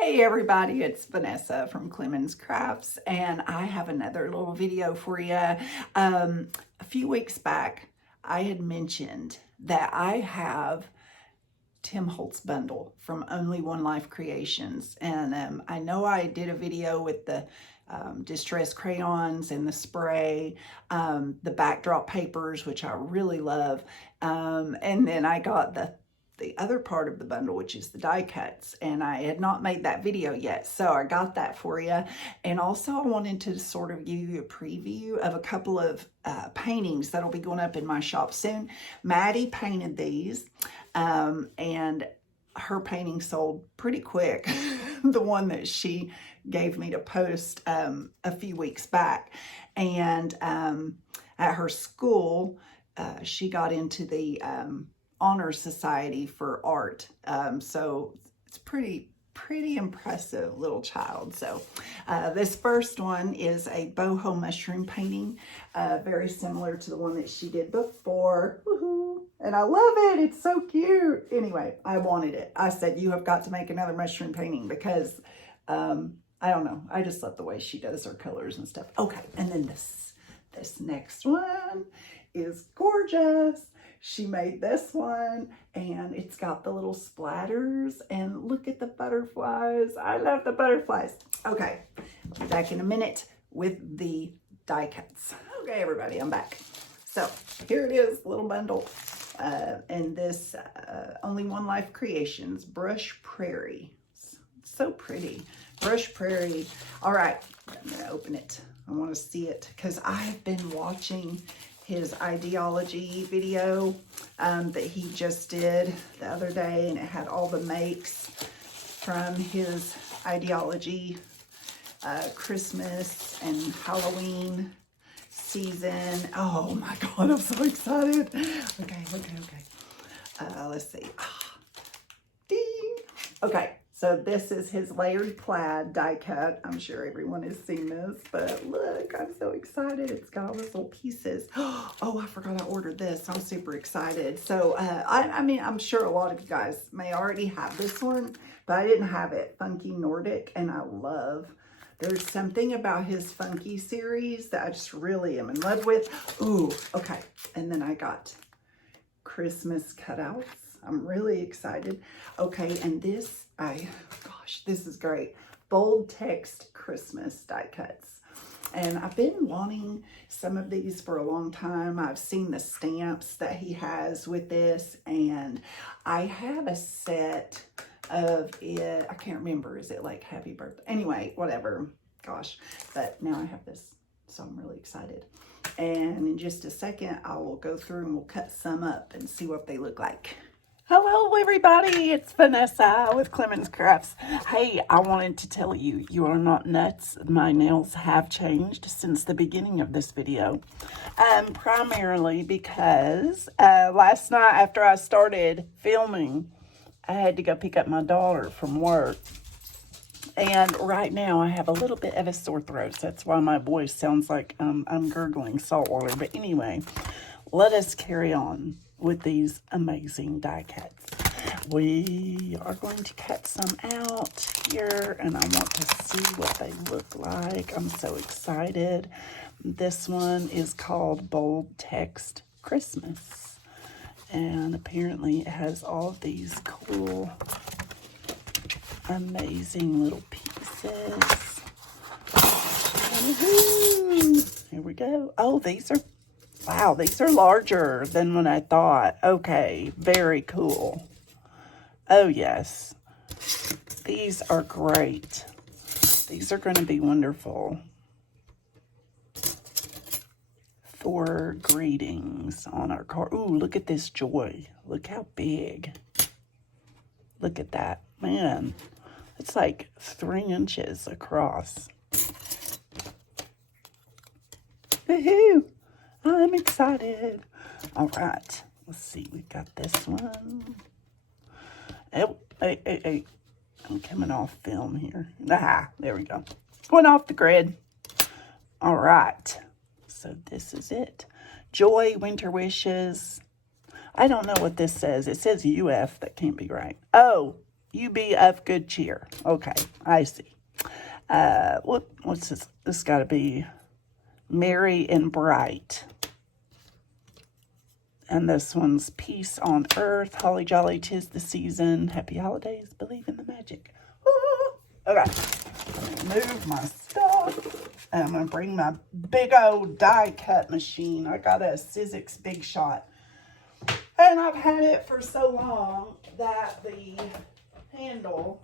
Hey everybody, it's Vanessa from Clemons Crafts, and I have another little video for you. A few weeks back, I had mentioned that I have Tim Holtz bundle from Only One Life Creations, and I know I did a video with the distress crayons and the spray, the backdrop papers, which I really love, and then I got the other part of the bundle, which is the die cuts, and I had not made that video yet, so I got that for you. And also I wanted to sort of give you a preview of a couple of paintings that'll be going up in my shop soon. Maddie painted these, and her painting sold pretty quick. The one that she gave me to post a few weeks back. And at her school, she got into the Honor Society for Art. So it's pretty impressive little child. So this first one is a boho mushroom painting, very similar to the one that she did before. Woohoo! And I love it. It's so cute. Anyway, I wanted it. I said, you have got to make another mushroom painting because I don't know. I just love the way she does her colors and stuff. Okay, and then this next one is gorgeous. She made this one, and it's got the little splatters, and look at the butterflies. I love the butterflies. Okay, I'll be back in a minute with the die cuts. Okay, everybody, I'm back. So here it is, little bundle, and this Only One Life Creations Brush Prairie. So pretty. Brush Prairie. All right, I'm gonna open it. I want to see it because I've been watching his ideology video that he just did the other day, and it had all the makes from his ideology Christmas and Halloween season. Oh my God, I'm so excited. Okay. Let's see. Ding. Okay. So this is his layered plaid die cut. I'm sure everyone has seen this, but look, I'm so excited. It's got all those little pieces. Oh, I forgot I ordered this. I'm super excited. So, I mean, I'm sure a lot of you guys may already have this one, but I didn't have it. Funky Nordic, and I love, there's something about his Funky series that I just really am in love with. Ooh, okay. And then I got Christmas cutouts. I'm really excited. Okay, and this, gosh, this is great. Bold text Christmas die cuts. And I've been wanting some of these for a long time. I've seen the stamps that he has with this, and I have a set of it. I can't remember. Is it like Happy Birthday? Anyway, whatever. Gosh, but now I have this, so I'm really excited. And in just a second, I will go through and we'll cut some up and see what they look like. Hello everybody, it's Vanessa with Clemons Crafts. Hey, I wanted to tell you, you are not nuts. My nails have changed since the beginning of this video. Primarily because last night after I started filming, I had to go pick up my daughter from work. And right now I have a little bit of a sore throat. So that's why my voice sounds like I'm gurgling salt water. But anyway, let us carry on with these amazing die cuts. We are going to cut some out here, and I want to see what they look like. I'm so excited. This one is called Bold Text Christmas, and apparently it has all of these cool, amazing little pieces. Woohoo! Here we go. Oh, these are, wow, these are larger than what I thought. Okay, very cool. Oh, yes. These are great. These are going to be wonderful for greetings on our card. Ooh, look at this joy. Look how big. Look at that. Man, it's like 3 inches across. Woohoo! I'm excited. All right. Let's see. We've got this one. Oh, hey. I'm coming off film here. Ah, there we go. Going off the grid. All right. So this is it. Joy, winter wishes. I don't know what this says. It says UF. That can't be right. Oh, You be of good cheer. Okay, I see. What's this? This got to be merry and bright. And this one's peace on earth. Holly jolly, 'tis the season. Happy holidays, believe in the magic. Woo! Okay, move my stuff. And I'm going to bring my big old die cut machine. I got a Sizzix Big Shot. And I've had it for so long that the handle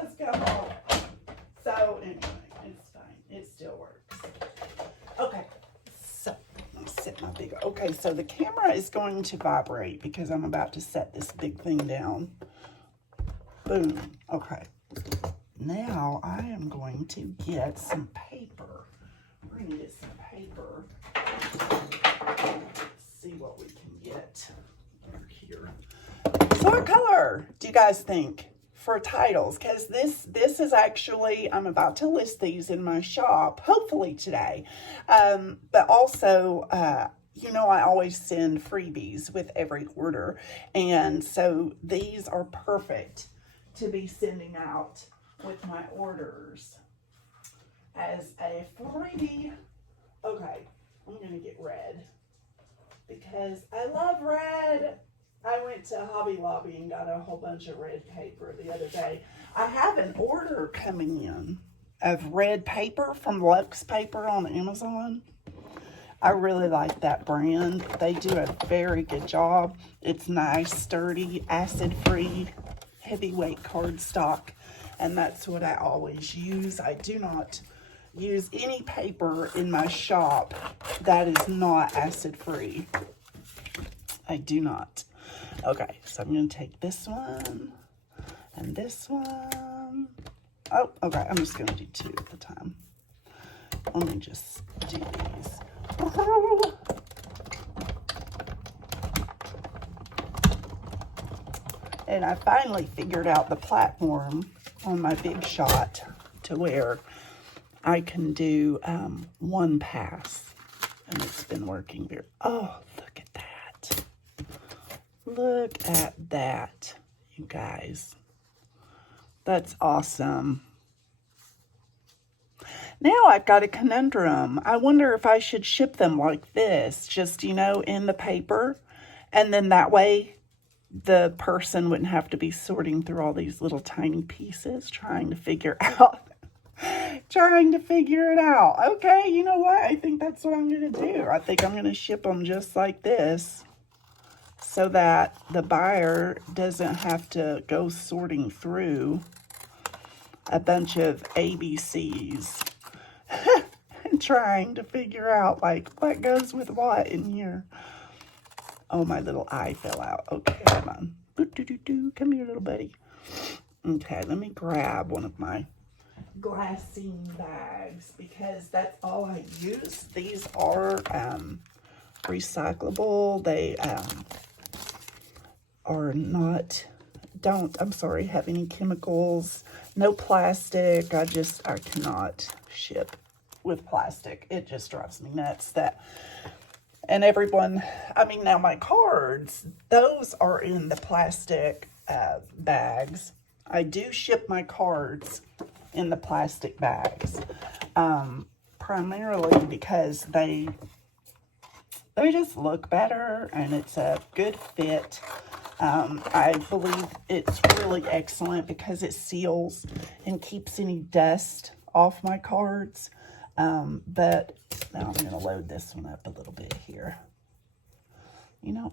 has come off. So anyway, it's fine. It still works. Okay, so let me set my big, okay, so the camera is going to vibrate because I'm about to set this big thing down. Boom. Okay. Now I am going to get some paper. We're going to get some paper. Let's see what we can get over here. So what color do you guys think for titles? Because this is actually, I'm about to list these in my shop, hopefully today. But also, you know, I always send freebies with every order. And so these are perfect to be sending out with my orders as a freebie. Okay, I'm going to get red because I love red. I went to Hobby Lobby and got a whole bunch of red paper the other day. I have an order coming in of red paper from Lux Paper on Amazon. I really like that brand. They do a very good job. It's nice, sturdy, acid-free, heavyweight cardstock, and that's what I always use. I do not use any paper in my shop that is not acid-free. I do not. Okay, so I'm going to take this one and this one. Oh, okay, I'm just going to do two at a time. Let me just do these. And I finally figured out the platform on my Big Shot to where I can do one pass. And it's been working very, oh, look at that. Look at that, you guys. That's awesome. Now I've got a conundrum. I wonder if I should ship them like this, just, you know, in the paper. And then that way the person wouldn't have to be sorting through all these little tiny pieces, trying to figure it out. Okay, you know what? I think that's what I'm going to do. I think I'm going to ship them just like this so that the buyer doesn't have to go sorting through a bunch of ABCs and trying to figure out, like, what goes with what in here. Oh, my little eye fell out. Okay, come on. Come here, little buddy. Okay, let me grab one of my glassine bags because that's all I use. These are recyclable. They are not, have any chemicals, no plastic. I cannot ship with plastic. It just drives me nuts that. And everyone, I mean, now my cards, those are in the plastic bags. I do ship my cards in the plastic bags, primarily because they just look better and it's a good fit. I believe it's really excellent because it seals and keeps any dust off my cards. But now I'm going to load this one up a little bit here. You know,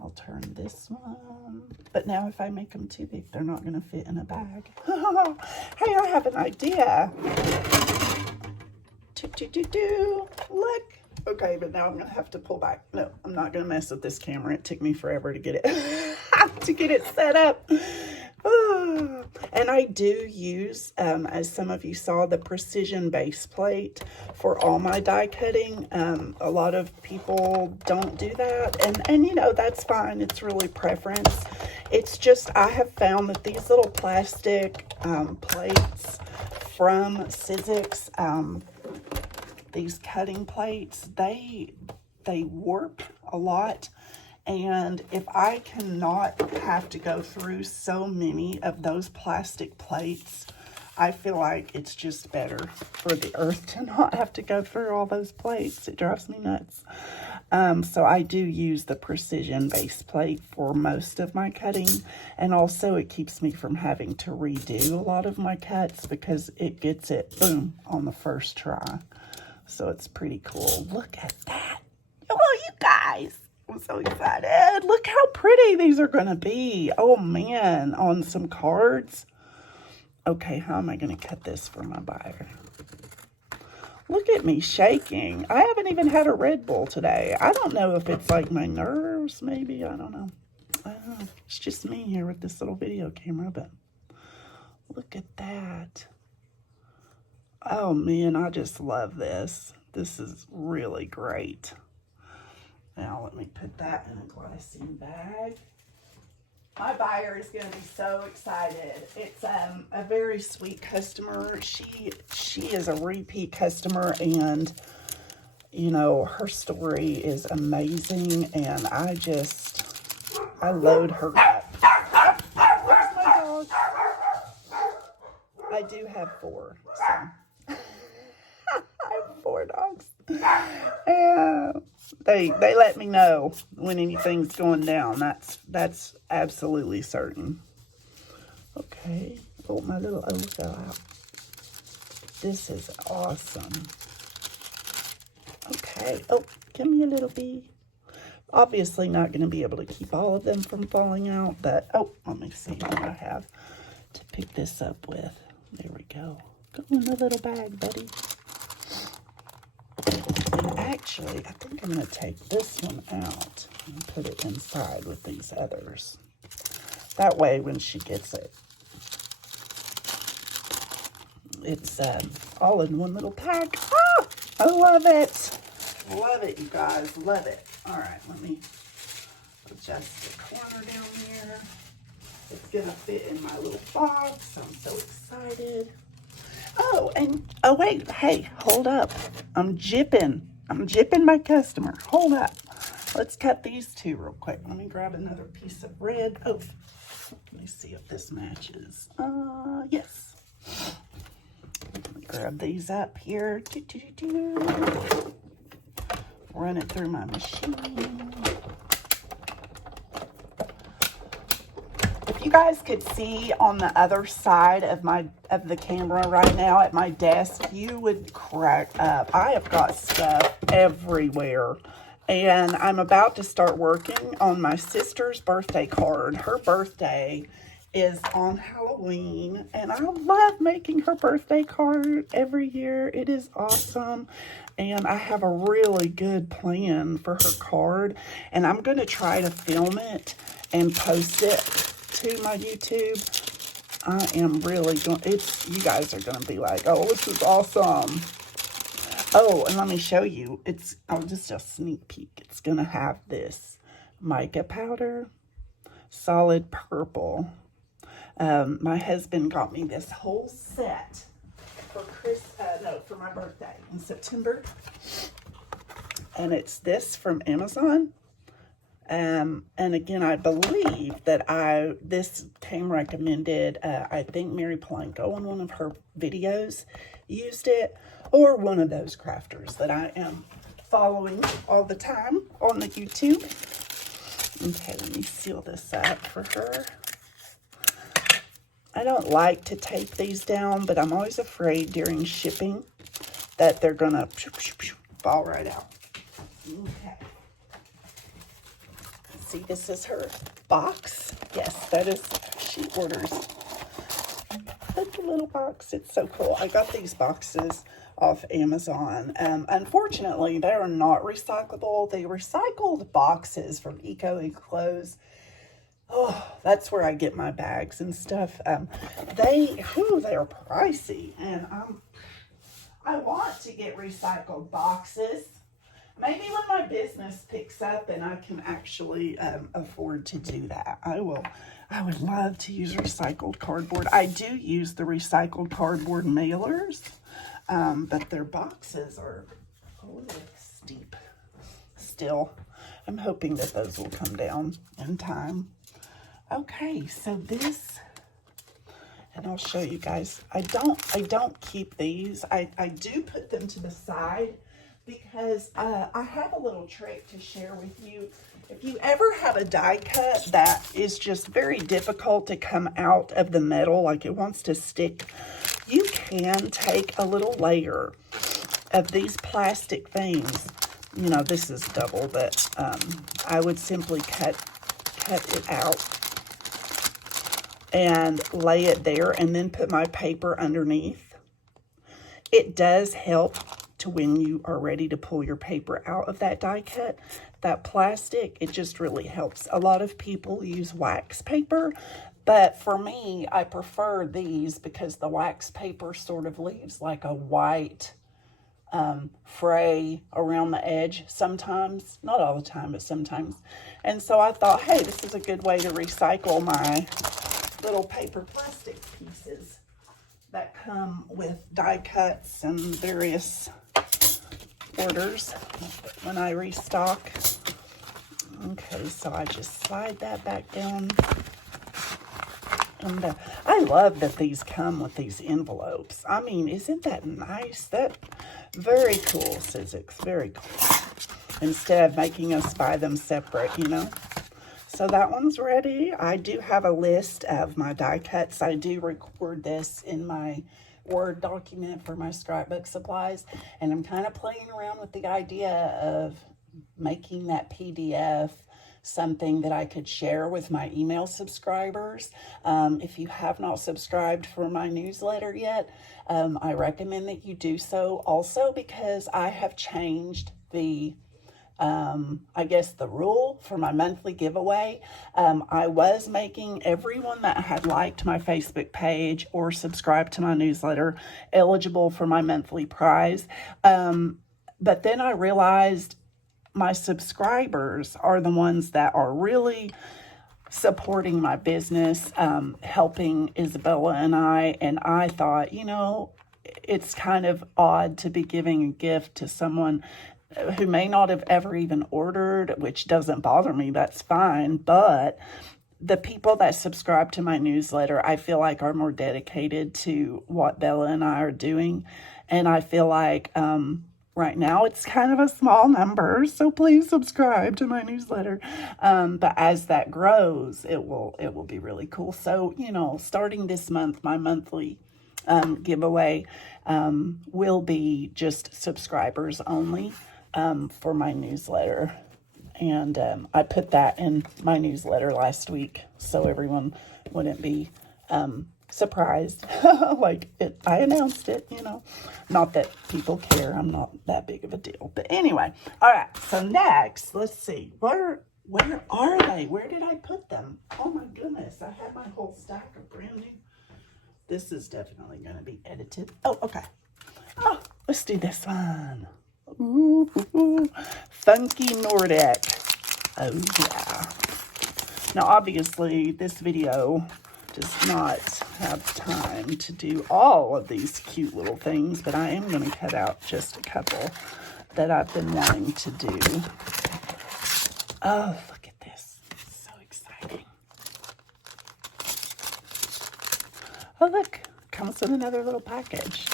I'll turn this one. But now if I make them too big, they're not going to fit in a bag. Hey, I have an idea. Look. Okay, but now I'm going to have to pull back. No, I'm not going to mess with this camera. It took me forever to get it set up. And I do use, as some of you saw, the precision base plate for all my die cutting. A lot of people don't do that, and you know, that's fine. It's really preference. It's just I have found that these little plastic plates from Sizzix, these cutting plates, they warp a lot. And if I cannot have to go through so many of those plastic plates, I feel like it's just better for the earth to not have to go through all those plates. It drives me nuts. So I do use the precision base plate for most of my cutting. And also it keeps me from having to redo a lot of my cuts because it gets it, boom, on the first try. So it's pretty cool. Look at that. Oh, you guys. I'm so excited. Look how pretty these are going to be. Oh, man. On some cards. Okay, how am I going to cut this for my buyer? Look at me shaking. I haven't even had a Red Bull today. I don't know if it's like my nerves, maybe. I don't know. It's just me here with this little video camera, but look at that. Oh, man, I just love this. This is really great. Now, let me put that in a glycine bag. My buyer is going to be so excited. It's a very sweet customer. She is a repeat customer, and, you know, her story is amazing, and I load her up. Where's my dog? I do have 4, so. I have 4 dogs. Yeah. They let me know when anything's going down. That's absolutely certain. Okay. Oh, my little O fell out. This is awesome. Okay. Oh, give me a little bee. Obviously not going to be able to keep all of them from falling out, but, oh, let me see what I have to pick this up with. There we go. Go in the little bag, buddy. Actually, I think I'm going to take this one out and put it inside with these others. That way, when she gets it, it's all in one little pack. Ah, I love it. Love it, you guys. Love it. All right, let me adjust the corner down here. It's going to fit in my little box. I'm so excited. Oh, and, oh, wait. Hey, hold up. I'm jipping my customer. Hold up. Let's cut these 2 real quick. Let me grab another piece of red. Oh, let me see if this matches. Yes. Let me grab these up here. Run it through my machine. If you guys could see on the other side of the camera right now at my desk, you would crack up. I have got stuff everywhere, and I'm about to start working on my sister's birthday card. Her birthday is on Halloween, and I love making her birthday card every year. It is awesome, and I have a really good plan for her card, and I'm going to try to film it and post it to my YouTube. I am really going, you guys are going to be like, oh, this is awesome. Oh, and let me show you, just a sneak peek. It's going to have this mica powder, solid purple. My husband got me this whole set for for my birthday in September. And it's this from Amazon. And again, I believe that this came recommended, I think Mary Polanco on one of her videos used it, or one of those crafters that I am following all the time on the YouTube. Okay, let me seal this up for her. I don't like to tape these down, but I'm always afraid during shipping that they're gonna fall right out. Okay. See, this is her box. Yes, that is, she orders. Look, a little box. It's so cool. I got these boxes off Amazon. Unfortunately, they are not recyclable. They recycled boxes from Eco Enclose. Oh, that's where I get my bags and stuff. They are pricey, and I want to get recycled boxes. Maybe when my business picks up and I can actually afford to do that, I would love to use recycled cardboard. I do use the recycled cardboard mailers, but their boxes are a little steep still. I'm hoping that those will come down in time. Okay, so this, and I'll show you guys. I don't keep these. I do put them to the side because I have a little trick to share with you. If you ever have a die cut that is just very difficult to come out of the metal, like it wants to stick, you can take a little layer of these plastic things. You know, this is double, but I would simply cut it out and lay it there and then put my paper underneath. It does help to when you are ready to pull your paper out of that die cut. That plastic, it just really helps. A lot of people use wax paper, but for me, I prefer these because the wax paper sort of leaves like a white fray around the edge sometimes. Not all the time, but sometimes. And so I thought, hey, this is a good way to recycle my little paper plastic pieces that come with die cuts and various orders when I restock. Okay, so I just slide that back down. And I love that these come with these envelopes. I mean, isn't that nice? That very cool, Sizzix, very cool. Instead of making us buy them separate, you know. So that one's ready. I do have a list of my die cuts. I do record this in my Word document for my scrapbook supplies, and I'm kind of playing around with the idea of making that PDF something that I could share with my email subscribers. If you have not subscribed for my newsletter yet, I recommend that you do so also, because I have changed the I guess the rule for my monthly giveaway. I was making everyone that had liked my Facebook page or subscribed to my newsletter eligible for my monthly prize. But then I realized my subscribers are the ones that are really supporting my business, helping Isabella and I thought, you know, it's kind of odd to be giving a gift to someone who may not have ever even ordered, which doesn't bother me, that's fine. But the people that subscribe to my newsletter, I feel like are more dedicated to what Bella and I are doing. And I feel like right now it's kind of a small number, so please subscribe to my newsletter. But as that grows, it will be really cool. So, you know, starting this month, my monthly giveaway will be just subscribers only for my newsletter. And I put that in my newsletter last week so everyone wouldn't be surprised. Like I announced it, you know. Not that people care. I'm not that big of a deal. But anyway, all right. So next, let's see. Where are they? Where did I put them? Oh my goodness. I had my whole stack of brand new. This is definitely going to be edited. Oh, okay. Oh, let's do this one. Ooh, funky Nordic. Oh yeah. Now obviously this video does not have time to do all of these cute little things, but I am going to cut out just a couple that I've been wanting to do. Oh, look at this. It's so exciting. Oh look, comes with another little package.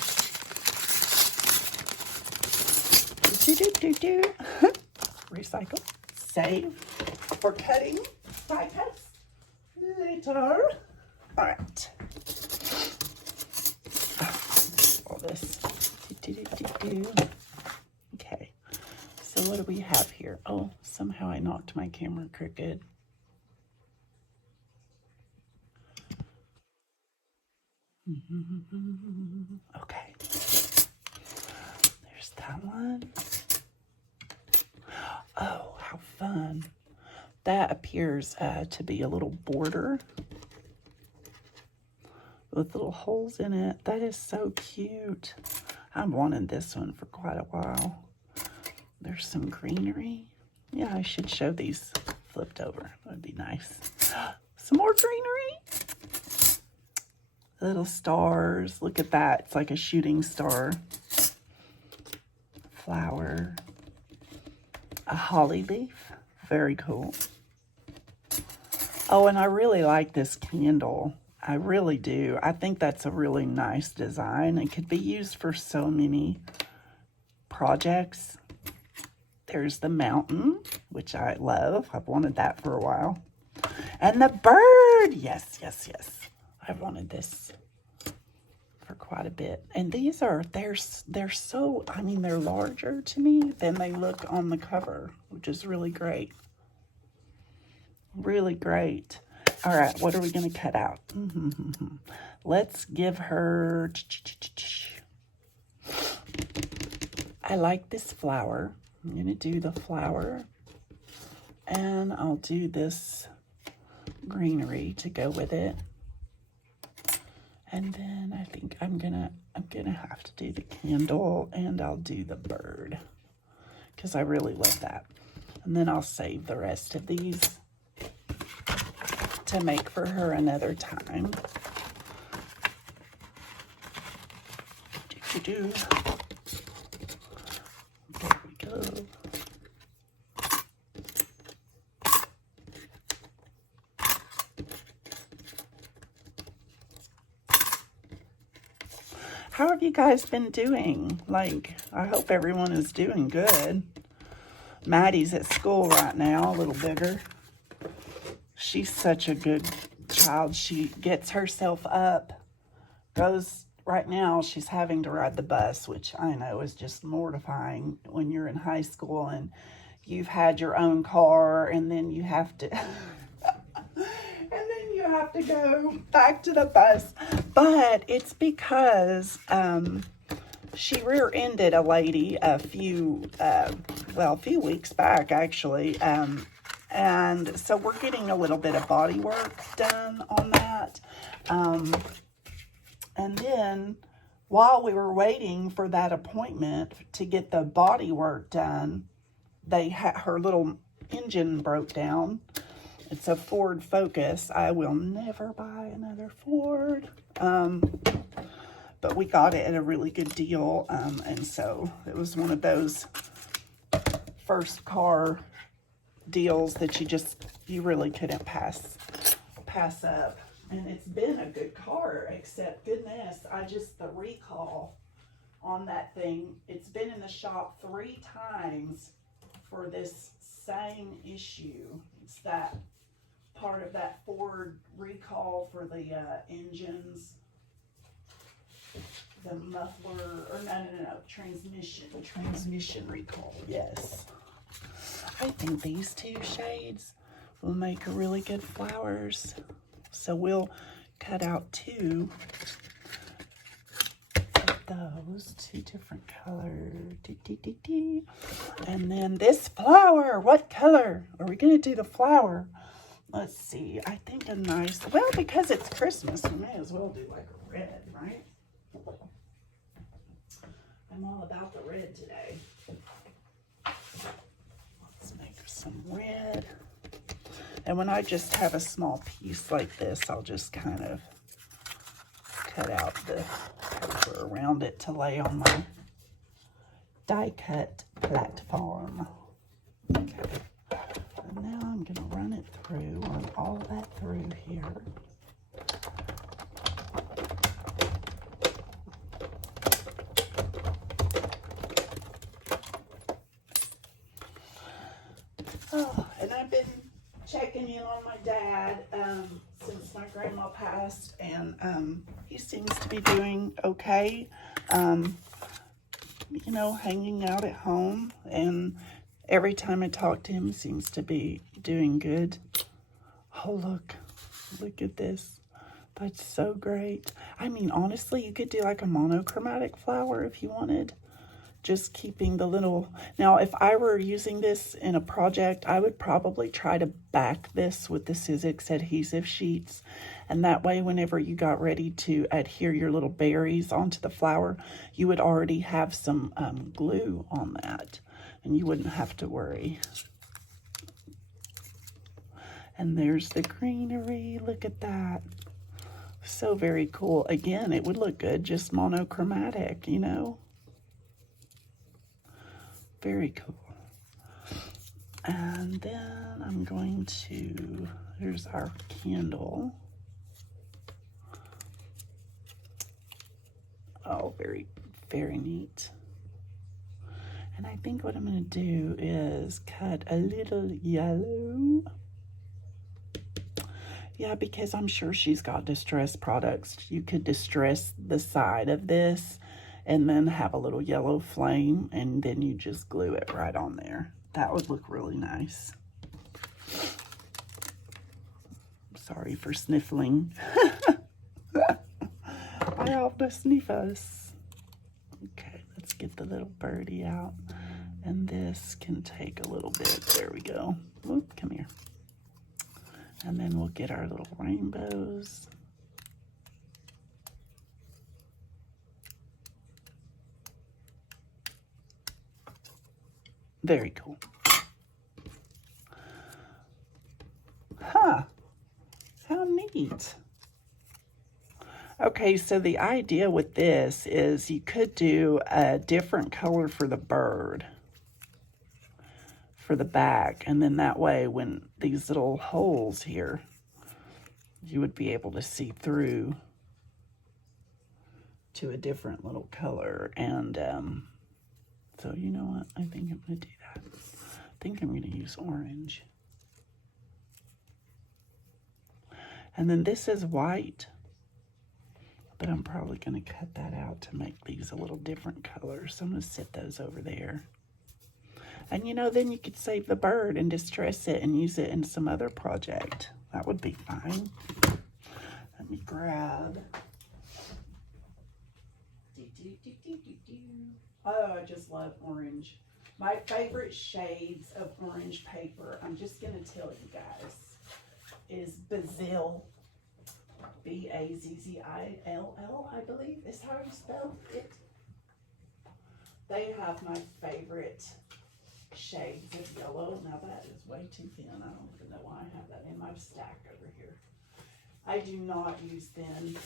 Recycle, save for cutting die cuts later. All right. All this. Okay. So what do we have here? Oh, somehow I knocked my camera crooked. Okay. There's that one. Oh, how fun. That appears to be a little border with little holes in it. That is so cute. I've wanted this one for quite a while. There's some greenery. Yeah, I should show these flipped over. That would be nice. Some more greenery. Little stars. Look at that. It's like a shooting star. Flower. A holly leaf. Very cool. Oh, and I really like this candle. I really do. I think that's a really nice design. It could be used for so many projects. There's the mountain, which I love. I've wanted that for a while. And the bird. Yes, yes, yes. I've wanted this for quite a bit. And these are, they're so, I mean, they're larger to me than they look on the cover, which is really great. Really great. All right, what are we going to cut out? Let's give her... I like this flower. I'm going to do the flower. And I'll do this greenery to go with it. And then I think I'm gonna have to do the candle, and I'll do the bird because I really love that. And then I'll save the rest of these to make for her another time. There we go. How have you guys been doing? Like, I hope everyone is doing good. Maddie's at school right now, a little bigger. She's such a good child. She gets herself up, goes, right now she's having to ride the bus, which I know is just mortifying when you're in high school and you've had your own car, and then you have to... have to go back to the bus. But it's because she rear-ended a lady a few weeks back, actually, and so we're getting a little bit of body work done on that, and then while we were waiting for that appointment to get the body work done, her little engine broke down. It's a Ford Focus. I will never buy another Ford. But we got it at a really good deal. And so it was one of those first car deals that you really couldn't pass up. And it's been a good car, except goodness, the recall on that thing, it's been in the shop 3 times for this same issue. It's that part of that Ford recall for the engines, the muffler, or no, transmission recall, yes. I think these 2 shades will make really good flowers. So we'll cut out 2 of those, 2 different colors. And then this flower, what color are we going to do the flower? Let's see, I think a nice, well, because it's Christmas, we may as well do like a red, right? I'm all about the red today. Let's make some red. And when I just have a small piece like this, I'll just kind of cut out the paper around it to lay on my die cut platform. Okay. And now I'm going to run it through, run all that through here. Oh, and I've been checking in on my dad since my grandma passed, and he seems to be doing okay. You know, hanging out at home, and every time I talk to him, he seems to be doing good. Oh, look at this. That's so great. I mean, honestly, you could do like a monochromatic flower if you wanted. Just keeping the little... Now, if I were using this in a project, I would probably try to back this with the Sizzix adhesive sheets. And that way, whenever you got ready to adhere your little berries onto the flower, you would already have some glue on that. And you wouldn't have to worry. And there's the greenery. Look at that. So very cool. Again, it would look good just monochromatic, you know. Very cool. And then I'm going to, here's our candle. Oh, very, very neat. And I think what I'm going to do is cut a little yellow. Yeah, because I'm sure she's got distress products. You could distress the side of this and then have a little yellow flame, and then you just glue it right on there. That would look really nice. Sorry for sniffling. I have the sniffers. Okay, let's get the little birdie out. And this can take a little bit. There we go. Whoop, come here. And then we'll get our little rainbows. Very cool. Huh. How neat. Okay, so the idea with this is you could do a different color for the bird, for the back, and then that way when these little holes here, you would be able to see through to a different little color. And so you know what, I think I'm going to do that. I think I'm going to use orange. And then this is white, but I'm probably going to cut that out to make these a little different colors. So I'm going to set those over there. And you know, then you could save the bird and distress it and use it in some other project. That would be fine. Let me grab. Oh, I just love orange. My favorite shades of orange paper, I'm just going to tell you guys, is Basil. B-A-Z-Z-I-L-L, I believe is how you spell it. They have my favorite shades of yellow. Now that is way too thin. I don't even know why I have that in my stack over here. I do not use thin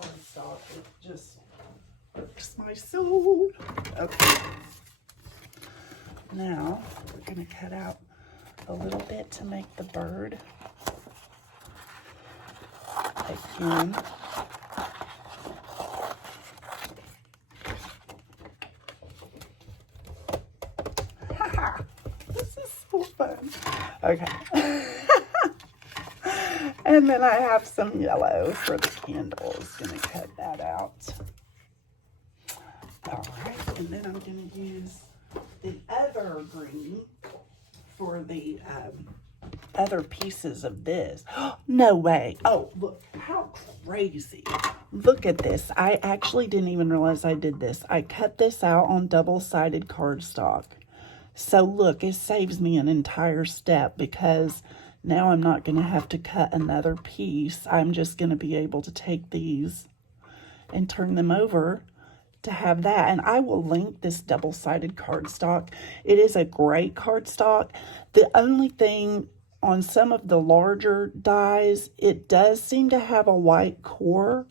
cardstock. It just hurts my soul. Okay. Now we're going to cut out a little bit to make the bird. Again. This is so fun. Okay. And then I have some yellow for the candles. Gonna cut that out. All right, and then I'm gonna use the other green for the other pieces of this. No way. Oh, look, how crazy. Look at this. I actually didn't even realize I did this. I cut this out on double-sided cardstock. So look, it saves me an entire step because now I'm not going to have to cut another piece. I'm just going to be able to take these and turn them over to have that. And I will link this double-sided cardstock. It is a great cardstock. The only thing on some of the larger dies, it does seem to have a white core.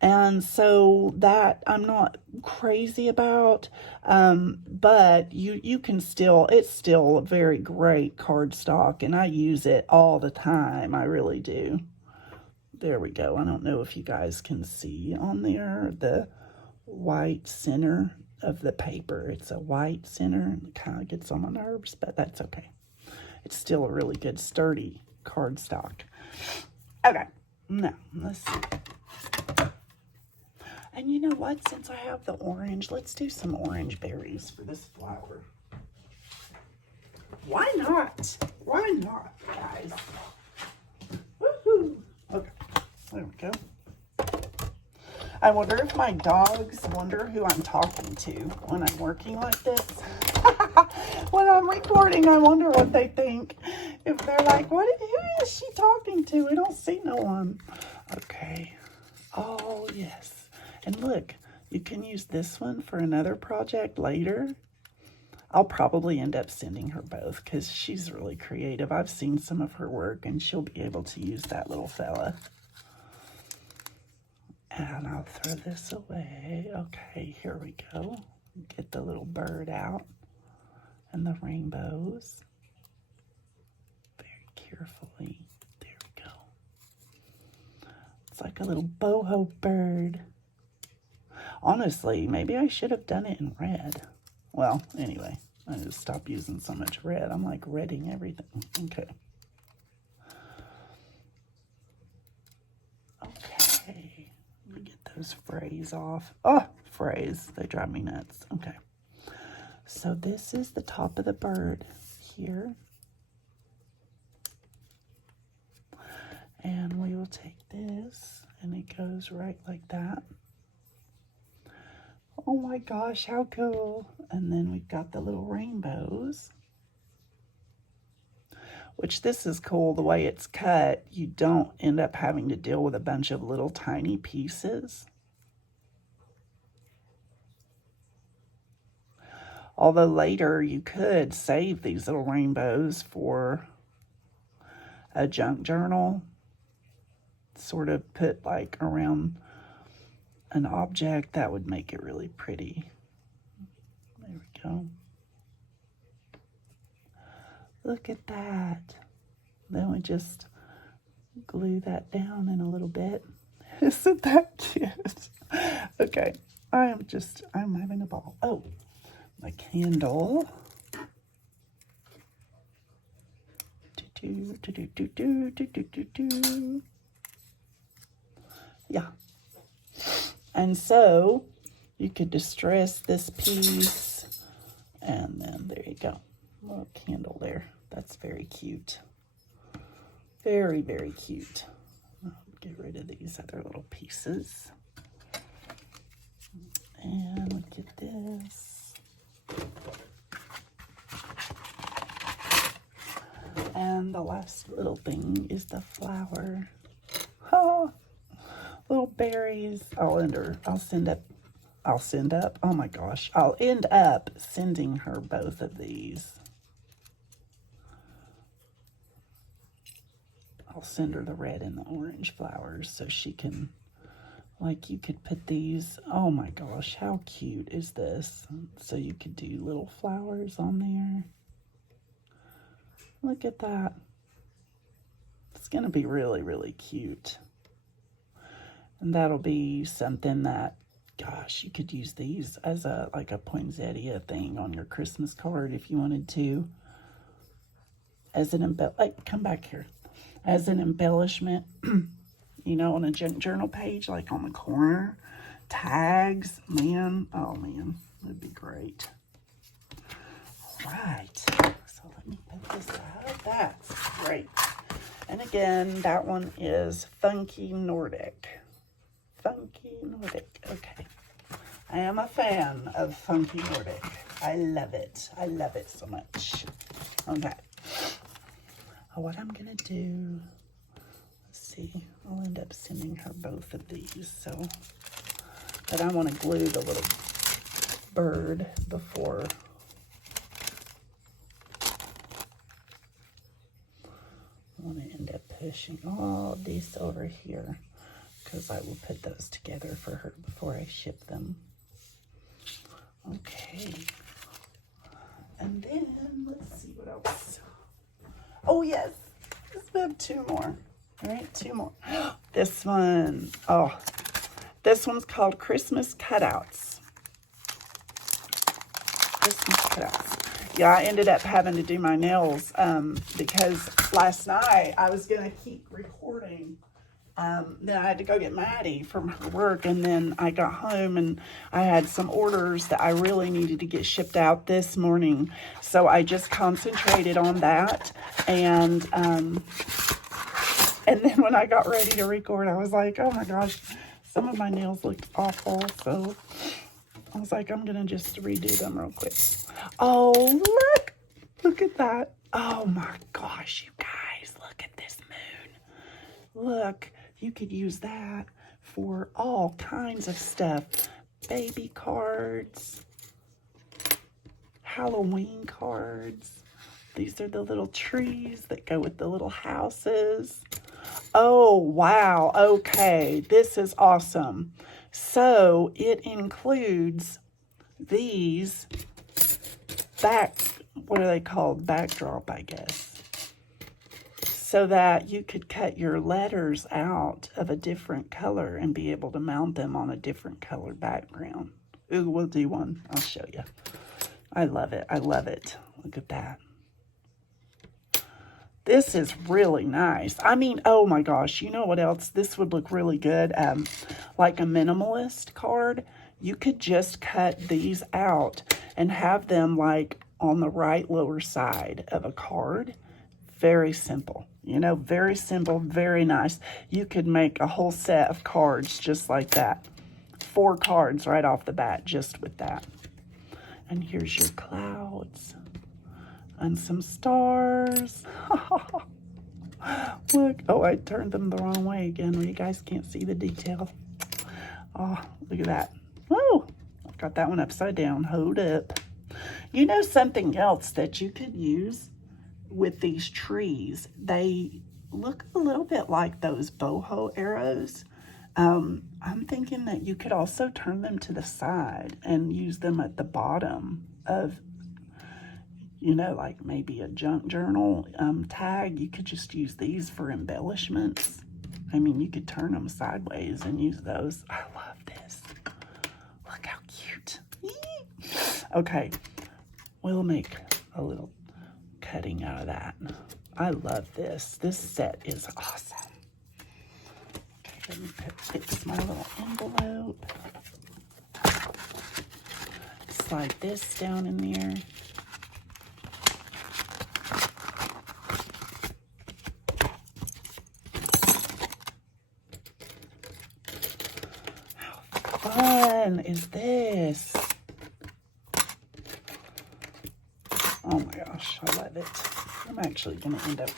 And so that I'm not crazy about, but you can still, it's still a very great cardstock, and I use it all the time. I really do. There we go. I don't know if you guys can see on there the white center of the paper. It's a white center, and it kind of gets on my nerves, but that's okay. It's still a really good, sturdy cardstock. Okay, now, let's see. And you know what? Since I have the orange, let's do some orange berries for this flower. Why not? Why not, guys? Woohoo! Okay, there we go. I wonder if my dogs wonder who I'm talking to when I'm working like this. When I'm recording, I wonder what they think. If they're like, who is she talking to? We don't see no one. Okay. Oh, yes. And look, you can use this one for another project later. I'll probably end up sending her both because she's really creative. I've seen some of her work, and she'll be able to use that little fella. And I'll throw this away. Okay, here we go. Get the little bird out and the rainbows. like a little boho bird. Honestly, maybe I should have done it in red. Well, anyway, I just stopped using so much red. I'm like redding everything. Okay. Okay. Let me get those frays off. Oh, frays. They drive me nuts. Okay. So this is the top of the bird here. And we will take this, and it goes right like that. Oh my gosh, how cool. And then we've got the little rainbows, which this is cool. The way it's cut, you don't end up having to deal with a bunch of little tiny pieces. Although later you could save these little rainbows for a junk journal, sort of put like around an object that would make it really pretty. There we go. Look at that. Then we just glue that down in a little bit. Isn't that cute? Okay, I'm having a ball. Oh, my candle. Yeah. And so you could distress this piece, and then there you go. A little candle there. That's very cute. Very, very cute. I'll get rid of these other little pieces. And look at this. And the last little thing is the flower. Oh, little berries. I'll end up sending her both of these. I'll send her the red and the orange flowers so she can, like, you could put these. Oh my gosh, how cute is this? So you could do little flowers on there. Look at that. It's going to be really, really cute. And that'll be something that, gosh, you could use these as a poinsettia thing on your Christmas card if you wanted to. As an come back here. As an embellishment, you know, on a journal page, like on the corner. Tags, man. Oh, man. That'd be great. All right. So let me put this out. That's great. And again, that one is Funky Nordic. Funky Nordic. Okay. I am a fan of Funky Nordic. I love it. I love it so much. Okay. What I'm going to do, let's see, I'll end up sending her both of these. So, but I want to glue the little bird before. I want to end up pushing all these over here because I will put those together for her before I ship them. Okay. And then, let's see what else. Oh, yes. We have two more. All right, two more. This one. Oh, this one's called Christmas Cutouts. Christmas Cutouts. Yeah, I ended up having to do my nails because last night I was going to keep recording. Then I had to go get Maddie from her work, and then I got home and I had some orders that I really needed to get shipped out this morning. So I just concentrated on that, and then when I got ready to record, I was like, oh my gosh, some of my nails look awful. So I was like, I'm gonna just redo them real quick. Oh, look at that. Oh my gosh, you guys, look at this moon. Look. You could use that for all kinds of stuff. Baby cards, Halloween cards. These are the little trees that go with the little houses. Oh, wow. Okay, this is awesome. So it includes these what are they called? Backdrop, I guess. so that you could cut your letters out of a different color and be able to mount them on a different color background. Ooh, we'll do one. I'll show you. I love it. I love it. Look at that. This is really nice. I mean, oh my gosh, you know what else? This would look really good. Like a minimalist card. You could just cut these out and have them like on the right lower side of a card. Very simple, you know, very simple, very nice. You could make a whole set of cards just like that. 4 cards right off the bat just with that. And here's your clouds and some stars. Look, oh, I turned them the wrong way again. You guys can't see the detail. Oh, look at that. Oh, I've got that one upside down. Hold up. You know something else that you could use with these trees? They look a little bit like those boho arrows. I'm thinking that you could also turn them to the side and use them at the bottom of, you know, like maybe a junk journal tag. You could just use these for embellishments. I mean, you could turn them sideways and use those. I love this. Look how cute. Okay, we'll make a little cutting out of that. I love this. This set is awesome. Okay, let me fix my little envelope. Slide this down in there. Fun is this? Oh my gosh, I love it. I'm actually going to end up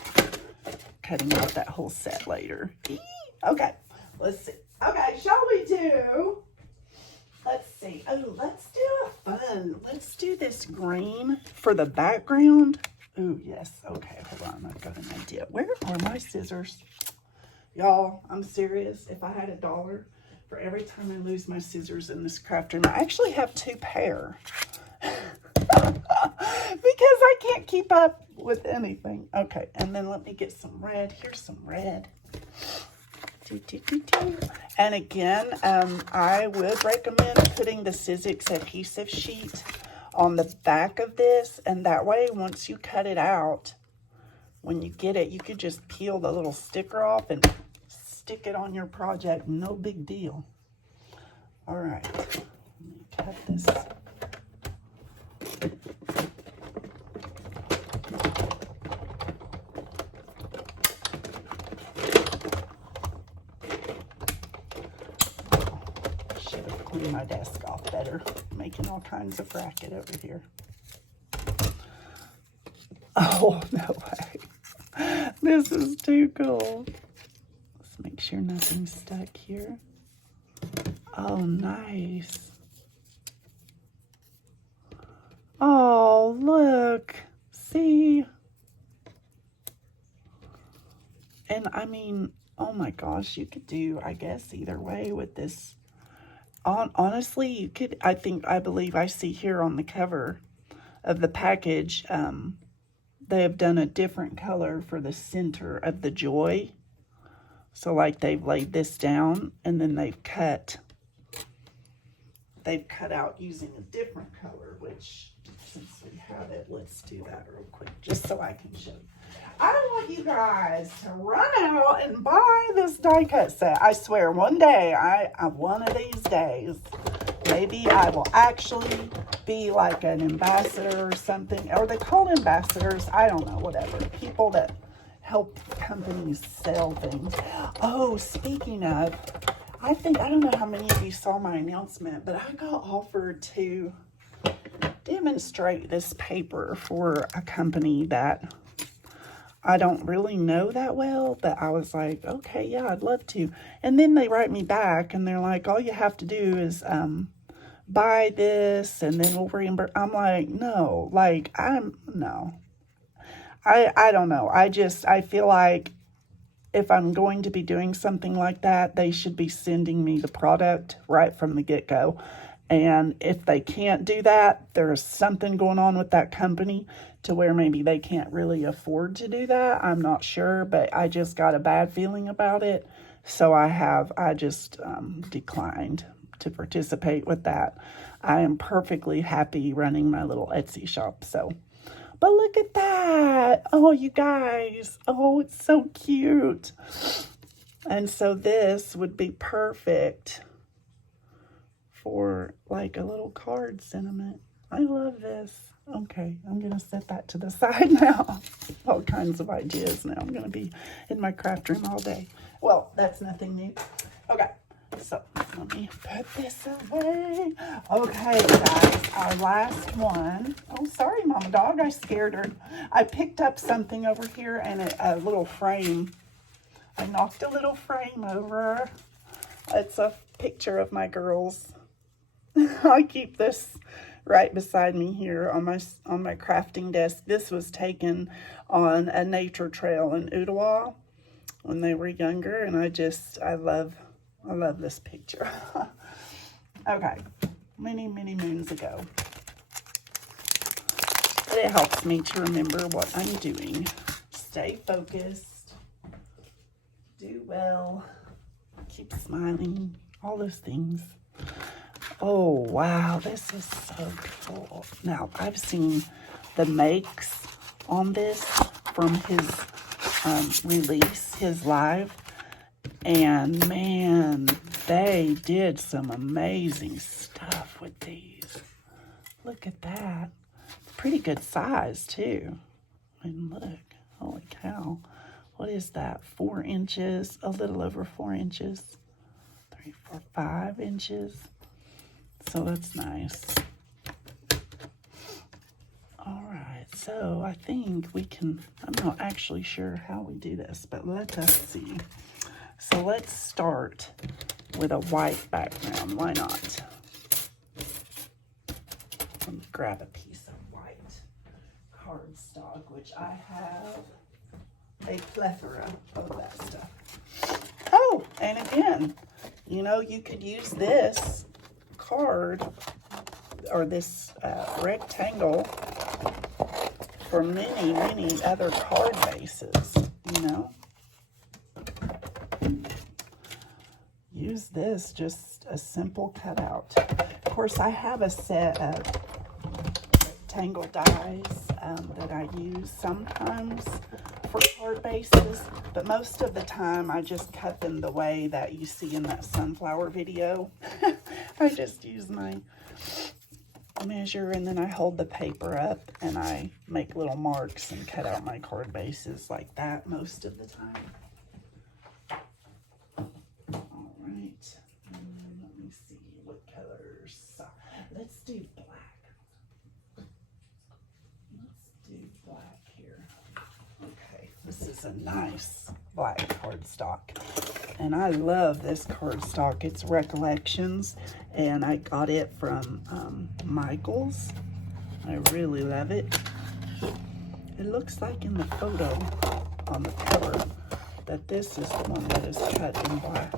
cutting out that whole set later. Okay, let's see. Okay, shall we do? Let's see. Oh, let's do a fun. Let's do this green for the background. Oh, yes. Okay, hold on. I've got an idea. Where are my scissors? Y'all, I'm serious. If I had $1 for every time I lose my scissors in this craft room, I actually have 2 pair. Because I can't keep up with anything. Okay, and then let me get some red. Here's some red. And again, I would recommend putting the Sizzix adhesive sheet on the back of this. And that way, once you cut it out, when you get it, you could just peel the little sticker off and stick it on your project. No big deal. All right, let me cut this. Should have cleaned my desk off better, making all kinds of racket over here. Oh, no way. This is too cool. Let's make sure nothing's stuck here. Oh, nice. Oh, look. See? And I mean, oh my gosh, you could do, I guess, either way with this. Honestly, you could, I believe I see here on the cover of the package, they have done a different color for the center of the joy. So like they've laid this down and then they've cut out using a different color, which since we have it, let's do that real quick, just so I can show you. I don't want you guys to run out and buy this die cut set. I swear, one day, one of these days, maybe I will actually be like an ambassador or something. Or they call ambassadors, I don't know, whatever. People that help companies sell things. Oh, speaking of, I don't know how many of you saw my announcement, but I got offered to demonstrate this paper for a company that I don't really know that well, but I was like, okay, yeah, I'd love to. And then they write me back and they're like, all you have to do is buy this and then we'll reimburse. I'm like, no, like, no. I don't know. I feel like if I'm going to be doing something like that, they should be sending me the product right from the get-go. And if they can't do that, there's something going on with that company to where maybe they can't really afford to do that. I'm not sure, but I just got a bad feeling about it. So I just declined to participate with that. I am perfectly happy running my little Etsy shop. So, but look at that. Oh, you guys. Oh, it's so cute. And so this would be perfect for like a little card sentiment. I love this. Okay, I'm going to set that to the side now. All kinds of ideas now. I'm going to be in my craft room all day. Well, that's nothing new. Okay, so let me put this away. Okay, guys, our last one. Oh, sorry, Mama Dog. I scared her. I picked up something over here and a little frame. I knocked a little frame over. It's a picture of my girls. I keep this right beside me here on my crafting desk. This was taken on a nature trail in Ottawa when they were younger, and I love this picture. Okay, many moons ago. But it helps me to remember what I'm doing. Stay focused. Do well. Keep smiling. All those things. Oh, wow, this is so cool. Now, I've seen the makes on this from his release, his live, and man, they did some amazing stuff with these. Look at that. Pretty good size, too. And look, holy cow. What is that? 4 inches, a little over 4 inches. 3, 4, 5 inches. So that's nice. All right, so I think we can, I'm not actually sure how we do this, but let us see. So let's start with a white background. Why not? Let me grab a piece of white cardstock, which I have a plethora of that stuff. Oh, and again, you know, you could use this card or this rectangle for many other card bases, you know. Use this, just a simple cutout. Of course, I have a set of rectangle dies that I use sometimes for card bases, but most of the time I just cut them the way that you see in that sunflower video. I just use my measure and then I hold the paper up and I make little marks and cut out my card bases like that most of the time. All right, and let me see what colors. Let's do black. Let's do black here. Okay, this is a nice black cardstock. And I love this cardstock. It's Recollections, and I got it from Michael's. I really love it. It looks like in the photo on the cover that this is the one that is cut in black.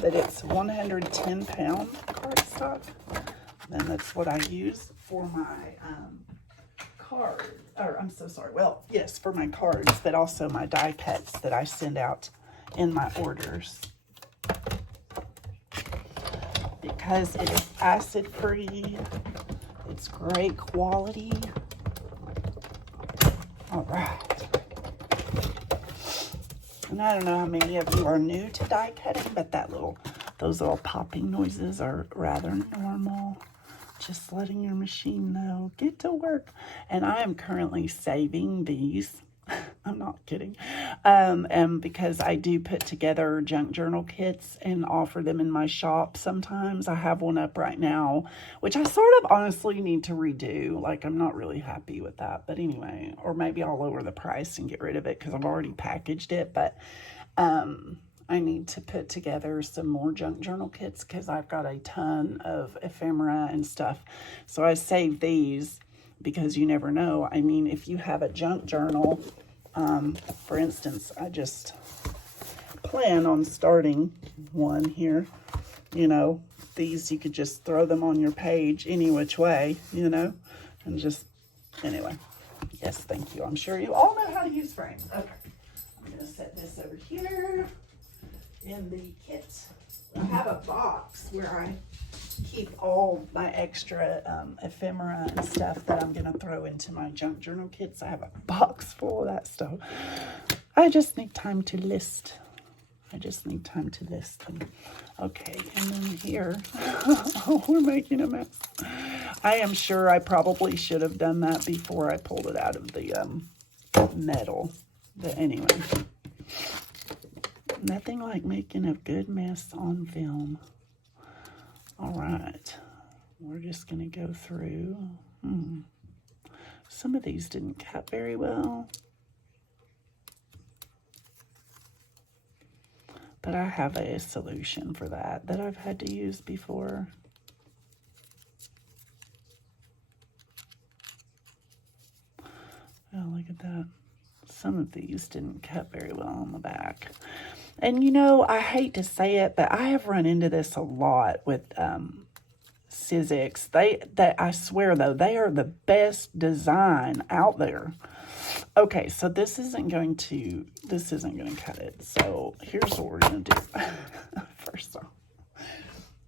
That it's 110-pound cardstock. And that's what I use for my card. Or I'm so sorry. Well, yes, for my cards, but also my die cuts that I send out in my orders, because it is acid free, it's great quality. All right, and I don't know how many of you are new to die cutting, but those little popping noises are rather normal. Just letting your machine know, get to work. And I am currently saving these. I'm not kidding. And because I do put together junk journal kits and offer them in my shop sometimes. I have one up right now, which I sort of honestly need to redo. Like, I'm not really happy with that. But anyway, or maybe I'll lower the price and get rid of it because I've already packaged it. But I need to put together some more junk journal kits because I've got a ton of ephemera and stuff. So I save these because you never know. I mean, if you have a junk journal, for instance, I just plan on starting one here, you know, these, you could just throw them on your page any which way, you know, and just, anyway. Yes, thank you. I'm sure you all know how to use frames. Okay. I'm going to set this over here in the kit. I have a box where I keep all my extra ephemera and stuff that I'm going to throw into my junk journal kits. I have a box full of that stuff. I just need time to list. Them. Okay, and then here, oh, we're making a mess. I am sure I probably should have done that before I pulled it out of the metal. But anyway, nothing like making a good mess on film. All right, we're just going to go through. Some of these didn't cut very well. But I have a solution for that I've had to use before. Oh, look at that. Some of these didn't cut very well on the back. And you know, I hate to say it, but I have run into this a lot with Sizzix. I swear though, they are the best design out there. Okay, so this isn't going to cut it. So here's what we're going to do. First off,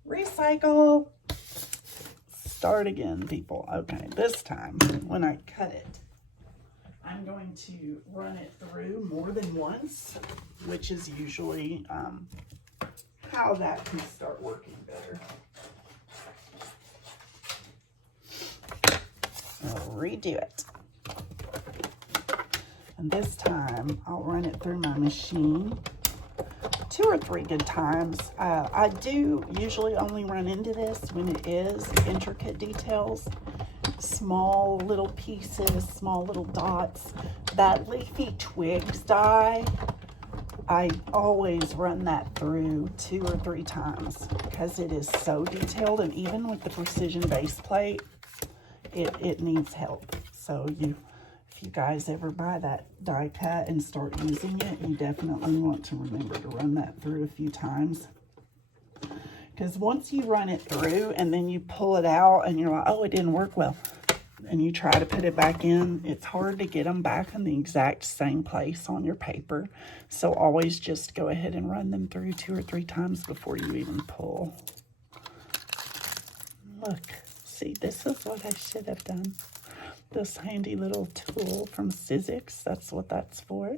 recycle. Start again, people. Okay, this time when I cut it, I'm going to run it through more than once, which is usually how that can start working better. I'll redo it. And this time, I'll run it through my machine 2 or 3 good times. I do usually only run into this when it is intricate details, small little pieces, small little dots. That leafy twigs die, I always run that through 2 or 3 times because it is so detailed, and even with the precision base plate, it needs help. So if you guys ever buy that die cut and start using it, you definitely want to remember to run that through a few times. Because once you run it through and then you pull it out and you're like, oh, it didn't work well, and you try to put it back in, it's hard to get them back in the exact same place on your paper. So always just go ahead and run them through 2 or 3 times before you even pull. Look, see, this is what I should have done. This handy little tool from Sizzix, that's what that's for.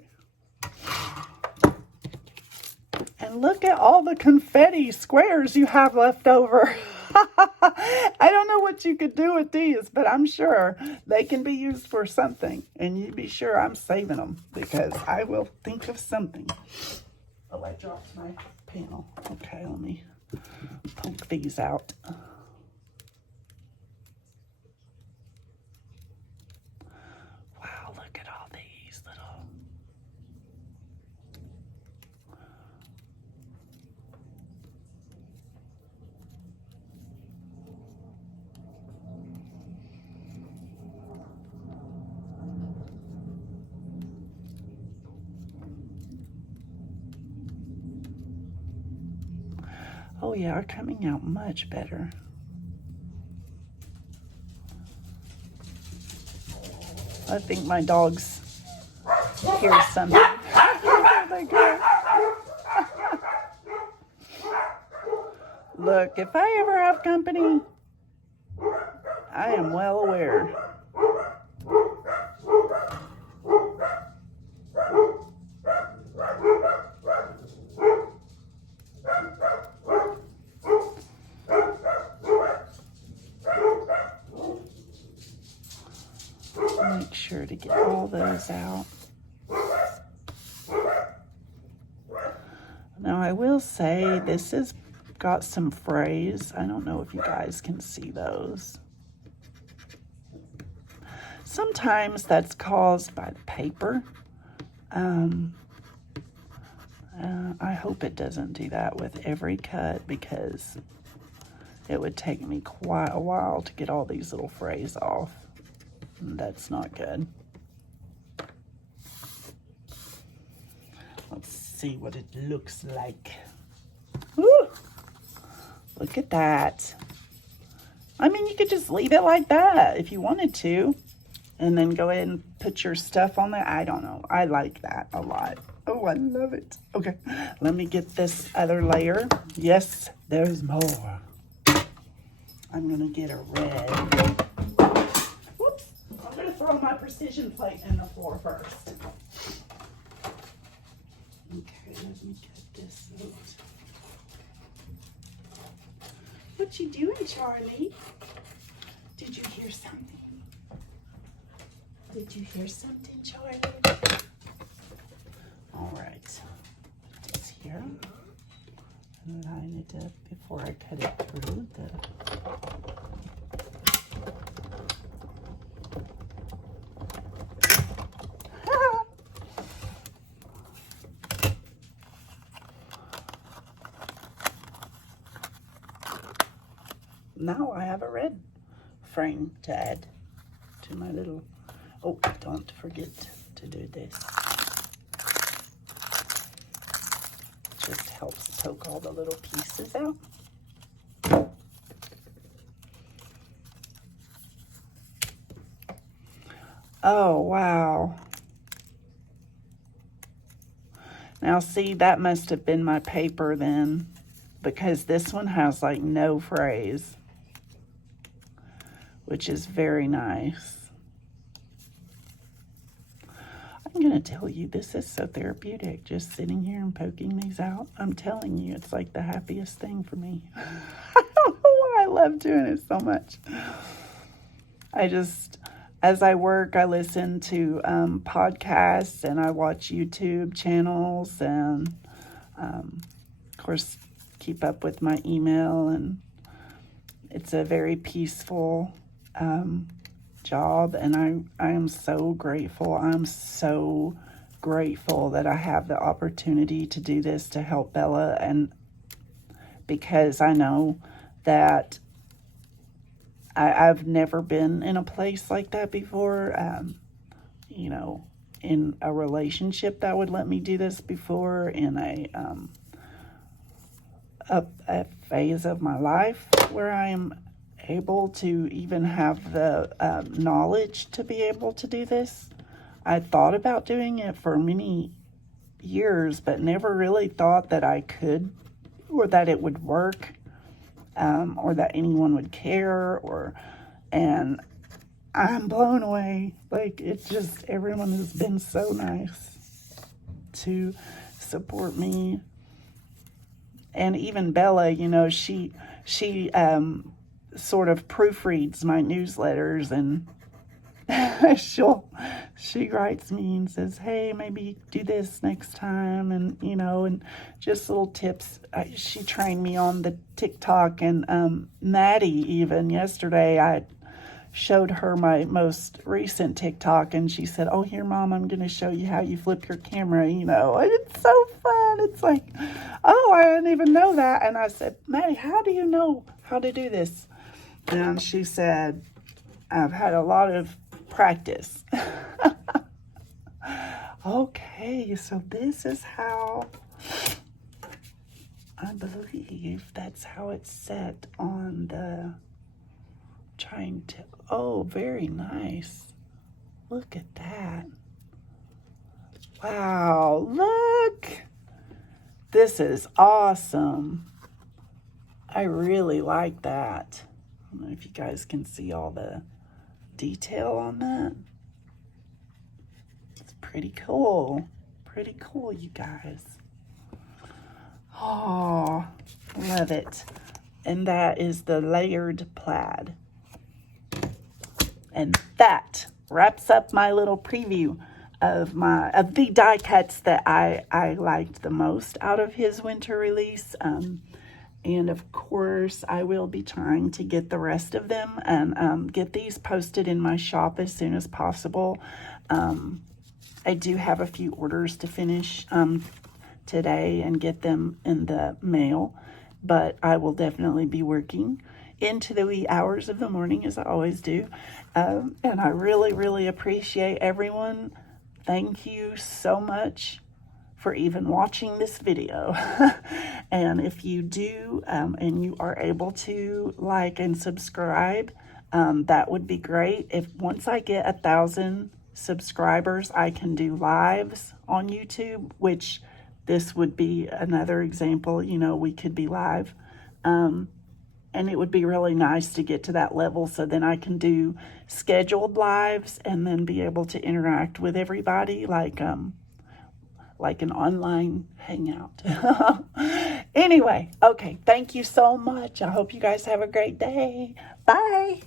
And look at all the confetti squares you have left over. I don't know what you could do with these, but I'm sure they can be used for something. And you be sure I'm saving them because I will think of something. Oh, I dropped my panel. Okay, let me poke these out. Wow, look at all these little... Oh yeah, are coming out much better. I think my dogs hear something. Oh my God. Look, if I ever have company, I am well aware. Make sure to get all those out. Now I will say this has got some frays. I don't know if you guys can see those. Sometimes that's caused by the paper. I hope it doesn't do that with every cut because it would take me quite a while to get all these little frays off. That's not good. Let's see what it looks like. Woo! Look at that. I mean, you could just leave it like that if you wanted to. And then go ahead and put your stuff on there. I don't know. I like that a lot. Oh, I love it. Okay, let me get this other layer. Yes, there's more. I'm going to get a red. Whoops. I'm going to throw my precision plate in the floor first. Okay, let me get this out. What you doing, Charlie? Did you hear something? Did you hear something, Charlie? All right. It's here. Line it up before I cut it through. Now I have a red frame to add to my little... Oh, don't forget to do this. Just helps poke all the little pieces out. Oh, wow. Now, see, that must have been my paper then, because this one has like no phrase, which is very nice. I'm going to tell you, this is so therapeutic, just sitting here and poking these out. I'm telling you, it's like the happiest thing for me. I don't know why I love doing it so much. As I work, I listen to podcasts and I watch YouTube channels and, of course, keep up with my email. And it's a very peaceful job, and I am so grateful. I'm so grateful that I have the opportunity to do this to help Bella, and because I know that I've never been in a place like that before, you know, in a relationship that would let me do this before, in a phase of my life where I am able to even have the knowledge to be able to do this. I thought about doing it for many years, but never really thought that I could, or that it would work, or that anyone would care, and I'm blown away. Like, it's just, everyone has been so nice to support me. And even Bella, you know, she sort of proofreads my newsletters, and she writes me and says, hey, maybe do this next time, and you know, and just little tips. She trained me on the TikTok, and Maddie, even yesterday I showed her my most recent TikTok, and she said, oh, here, Mom, I'm going to show you how you flip your camera, you know, and it's so fun. It's like, oh, I didn't even know that. And I said, Maddie, how do you know how to do this? And she said, I've had a lot of practice. Okay, so this is how, I believe that's how it's set on the, trying to, oh, very nice. Look at that. Wow, look. This is awesome. I really like that. I don't know if you guys can see all the detail on that. It's pretty cool. Pretty cool, you guys. Oh, love it. And that is the layered plaid. And that wraps up my little preview of the die cuts that I liked the most out of his winter release. And of course, I will be trying to get the rest of them and get these posted in my shop as soon as possible. I do have a few orders to finish today and get them in the mail, but I will definitely be working into the wee hours of the morning, as I always do. And I really, really appreciate everyone. Thank you so much for even watching this video. And if you do, and you are able to like and subscribe, that would be great. If once I get 1,000 subscribers, I can do lives on YouTube, which this would be another example. You know, we could be live. And it would be really nice to get to that level, so then I can do scheduled lives and then be able to interact with everybody like an online hangout. Anyway, okay, thank you so much. I hope you guys have a great day. Bye.